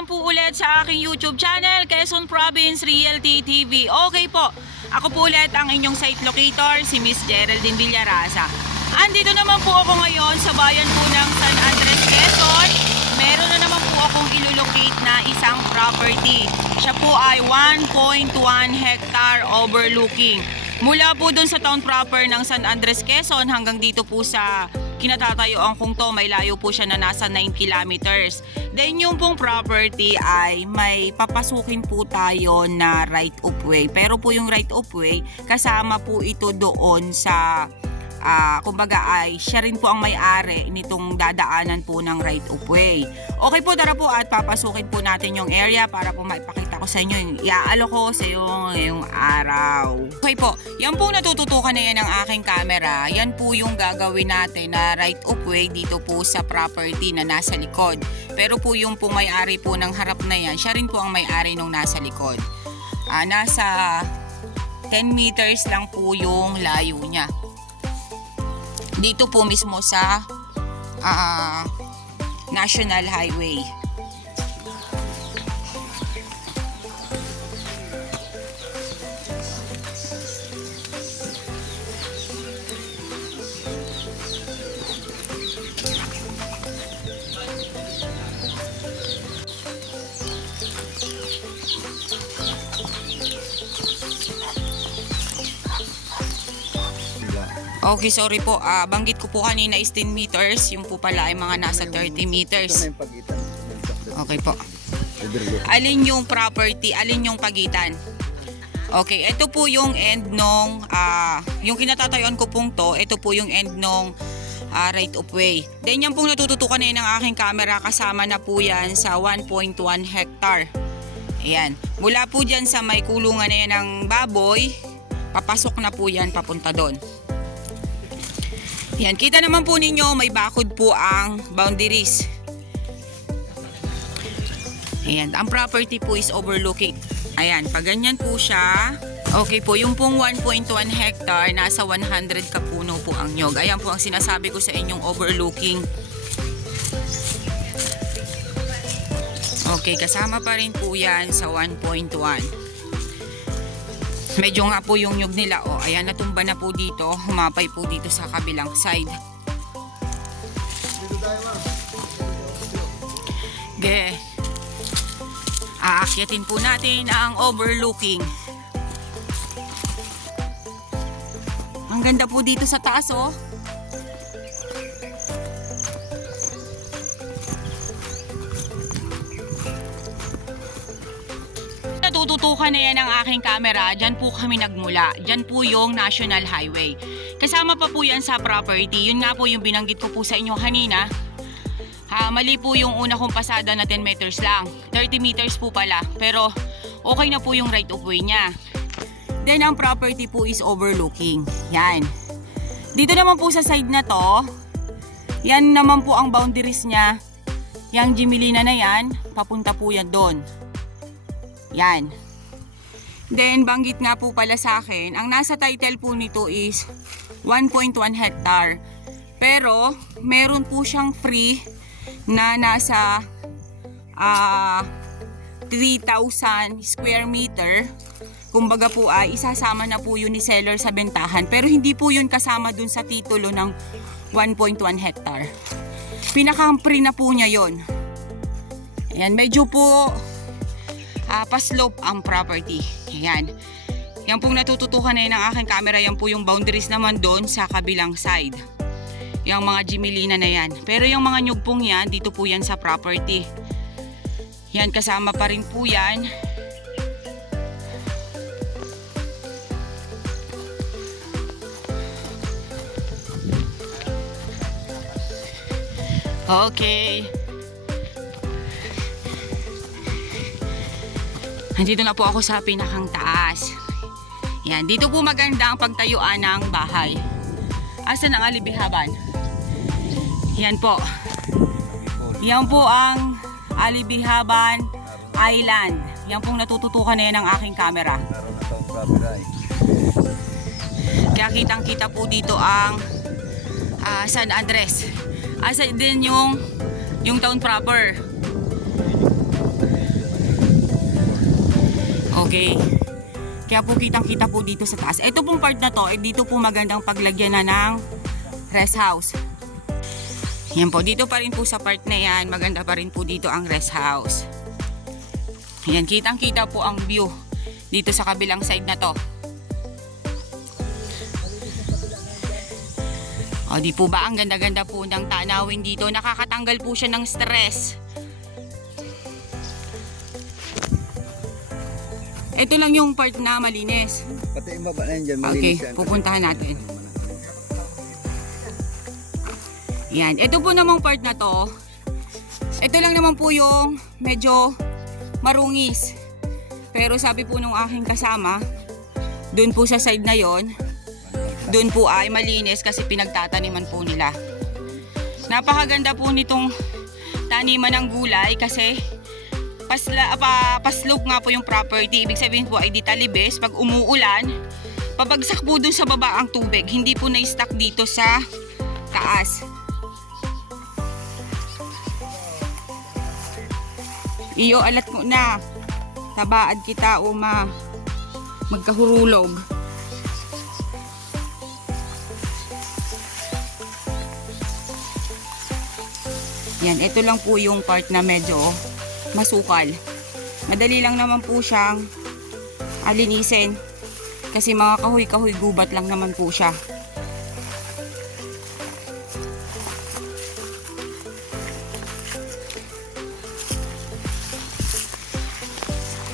naman po ulit sa aking YouTube channel, Quezon Province Realty TV. Okay po, ako po ulit ang inyong site locator, si Miss Geraldine Villarasa. Andito naman po ako ngayon sa bayan po ng San Andres, Quezon. Meron na naman po akong ilolocate na isang property. Siya po ay 1.1 hectare overlooking. Mula po dun sa town proper ng San Andres, Quezon hanggang dito po sa kinatatayuan kong to, may layo po siya na nasa 9 kilometers. Then yung pong property ay may papasukin po tayo na right of way. Pero po yung right of way, kasama po ito doon sa kumbaga ay siya rin po ang may-ari nitong dadaanan po ng right of way. Okay po, tara po at papasukin po natin yung area para po maipakita ko sa inyo yung iaalo ko sa ngayong araw. Okay po, yan po natututukan na yan ng aking camera. Yan po yung gagawin natin na right of way dito po sa property na nasa likod. Pero po yung pong may-ari po ng harap na yan, siya rin po ang may-ari nung nasa likod. Nasa 10 meters lang po yung layo niya. Dito po mismo sa National Highway. Okay, sorry po. Banggit ko po kanina is 10 meters. Yung po pala ay mga nasa 30 meters. Okay po. Alin yung property? Alin yung pagitan? Okay, ito po yung end nung yung kinatatayuan ko pong to. Ito po yung end nung right of way. Then yan pong natututukan na ng aking camera. Kasama na po yan sa 1.1 hectare. Ayan. Mula po dyan sa may kulungan na yan ng baboy, papasok na po yan papunta doon. Yan, kita naman po ninyo may bakod po ang boundaries. Ayan, ang property po is overlooking. Ayan, pag ganyan po siya. Okay po, yung pong 1.1 hectare, nasa 100 kapuno po ang nyog. Ayan po ang sinasabi ko sa inyong overlooking. Okay, kasama pa rin po yan sa 1.1. Medyo nga po yung nyug nila, ayan, natumba na po dito, humapay po dito sa kabilang side. Okay. Aakyatin po natin ang overlooking. Ang ganda po dito sa taas, Natututukan na yan ang aking camera. Diyan po kami nagmula. Diyan po yung National Highway. Kasama pa po yan sa property. Yun nga po yung binanggit ko po sa inyo kanina. Mali po yung una kong pasada na 10 meters lang. 30 meters po pala. Pero okay na po yung right of way niya. Then ang property po is overlooking. Yan. Dito naman po sa side na to, yan naman po ang boundaries niya. Yang Jimilina na yan, papunta po yan doon. Yan. Then, banggit nga po pala sa akin, ang nasa title po nito is 1.1 hectare. Pero, meron po siyang free na nasa 3,000 square meter. Kumbaga po ay isasama na po yun ni seller sa bentahan. Pero hindi po yun kasama dun sa titulo ng 1.1 hectare. Pinaka-free na po niya yun. Ayan, medyo po pa-slope ang property. Ayan. Yan pong natututukan na yun ng aking camera. Yan po yung boundaries naman doon sa kabilang side. Yung mga Jimilina na yan. Pero yung mga nyug pong yan, dito po yan sa property. Yan, kasama pa rin po yan. Okay. Nandito na po ako sa pinakang taas. Yan, dito po maganda ang pagtayuan ng bahay. Asan ang Alibihaban? Yan po. Yan po ang Alibihaban Island. Yan pong natututukan na yan ng aking camera. Kaya kitang kita po dito ang San Andres. Asa din yung town proper. Okay. Kaya po kitang-kita po dito sa taas. Ito pong part na to, dito po magandang paglagyan na ng rest house. Yan po, dito pa rin po sa part na yan, maganda pa rin po dito ang rest house. Yan, kitang-kita po ang view dito sa kabilang side na to. O, di po ba ang ganda-ganda po ng tanawin dito? Nakakatanggal po siya ng stress. Ito lang yung part na malinis. Pati yung baba na yan dyan, malinis Okay, yan. pupuntahan natin. Yan, ito po namang part na to. Ito lang naman po yung medyo marungis. Pero sabi po nung aking kasama, dun po sa side na yon, dun po ay malinis kasi pinagtataniman po nila. Napakaganda po nitong taniman ng gulay kasi paslope nga po yung property. Ibig sabihin po ay di talibes. Pag umuulan, pabagsak po dun sa baba ang tubig. Hindi po na-stuck dito sa taas. Iyo alat mo na. Tabaad kita uma. Magkahurulog. Yan, ito lang po yung part na medyo masukal. Madali lang naman po siyang alinisin. Kasi mga kahoy-kahoy gubat lang naman po siya.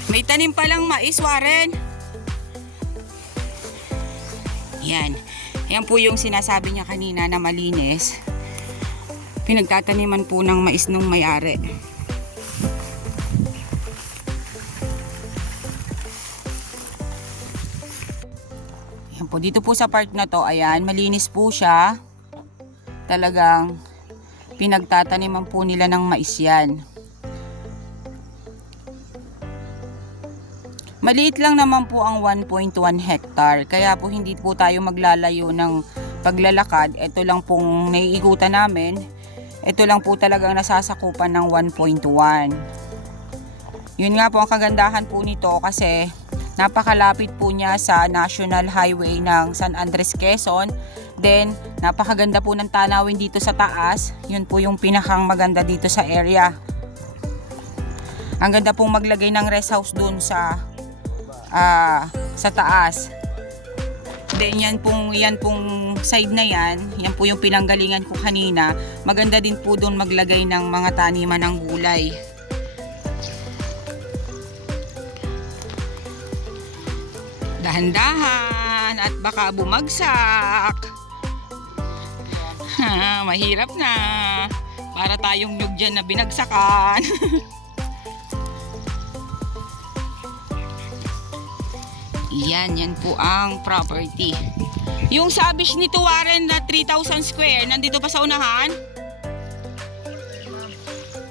May tanim palang mais, Warren. Yan. Yan po yung sinasabi niya kanina na malinis. Pinagtataniman po ng mais nung may-ari. Yan po. Dito po sa part na to, ayan, malinis po siya. Talagang pinagtataniman po nila ng mais yan. Maliit lang naman po ang 1.1 hectare. Kaya po hindi po tayo maglalayo ng paglalakad. Ito lang pong naiigutan namin. Ito lang po talagang nasasakupan ng 1.1. Yun nga po ang kagandahan po nito kasi napakalapit po niya sa National Highway ng San Andres, Quezon. Then, napakaganda po ng tanawin dito sa taas. Yun po yung pinakang maganda dito sa area. Ang ganda pong maglagay ng rest house dun sa taas. Then yan pong side na yan po yung pinanggalingan ko kanina. Maganda din po doon maglagay ng mga taniman ng gulay. Dahan-dahan at baka bumagsak. Mahirap na. Para tayong nyug dyan na binagsakan. Yan po ang property. Yung sabish nito, Warren, na 3,000 square, nandito pa sa unahan?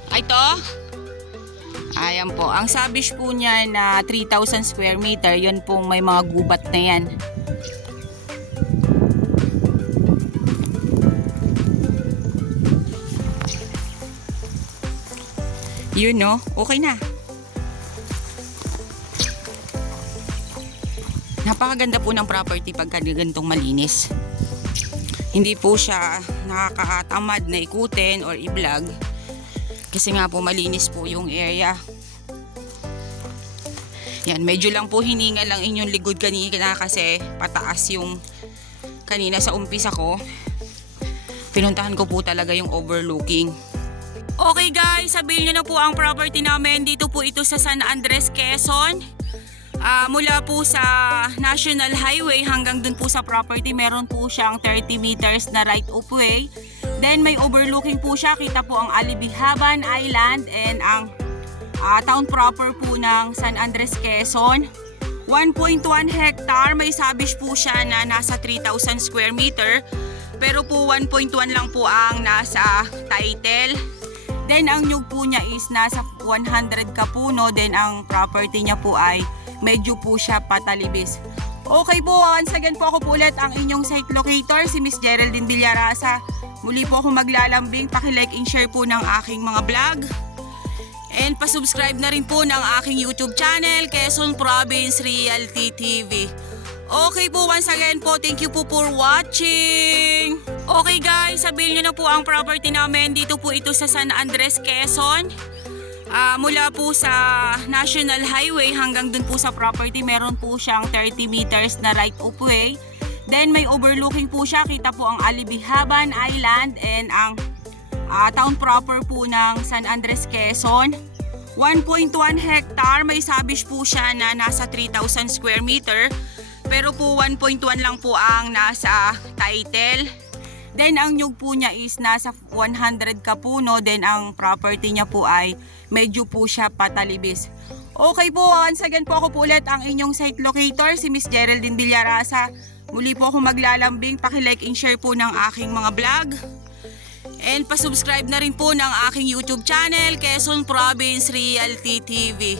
Ay, ito? Ayan po. Ang sabish po niya na 3,000 square meter, yun pong may mga gubat na yan. Yun, no? Okay na. Napakaganda po ng property pagka ganitong malinis. Hindi po siya nakakatamad na ikutin or i-vlog. Kasi nga po malinis po yung area. Yan, medyo lang po hininga lang inyong ligod kanina kasi pataas yung kanina sa umpisa ko. Pinuntahan ko po talaga yung overlooking. Okay guys, sabihin nyo na po ang property namin. Dito po ito sa San Andres, Quezon. Mula po sa National Highway hanggang dun po sa property, meron po siyang 30 meters na right of way. Then may overlooking po siya, kita po ang Alibihaban Island and ang town proper po ng San Andres, Quezon. 1.1 hectare, may sabish po siya na nasa 3,000 square meter. Pero po 1.1 lang po ang nasa title. Then ang nyug po niya is nasa 100 kapuno. Then ang property niya po ay medyo po siya patalibis. Okay po, once again po ako po ulit ang inyong site locator, si Miss Geraldine Villarasa. Muli po ako maglalambing, paki-like and share po ng aking mga vlog. And pasubscribe na rin po ng aking YouTube channel, Quezon Province Realty TV. Okay po, once again po, thank you po for watching. Okay guys, sabihin nyo na po ang property namin. Dito po ito sa San Andres, Quezon. Mula po sa National Highway hanggang dun po sa property, meron po siyang 30 meters na right of way. Then may overlooking po siya, kita po ang Alibihaban Island and ang town proper po ng San Andres, Quezon. 1.1 hectare, may sabish po siya na nasa 3,000 square meter. Pero po 1.1 lang po ang nasa title. Then ang nyug po niya is nasa 100 kapuno. Then ang property niya po ay medyo po siya patalibis. Okay po, once again po ako po ulit ang inyong site locator, si Miss Geraldine Villarasa. Muli po ako maglalambing, paki-like and share po ng aking mga vlog. And pasubscribe na rin po ng aking YouTube channel, Quezon Province Realty TV.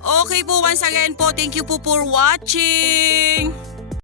Okay po, once again po, thank you po for watching.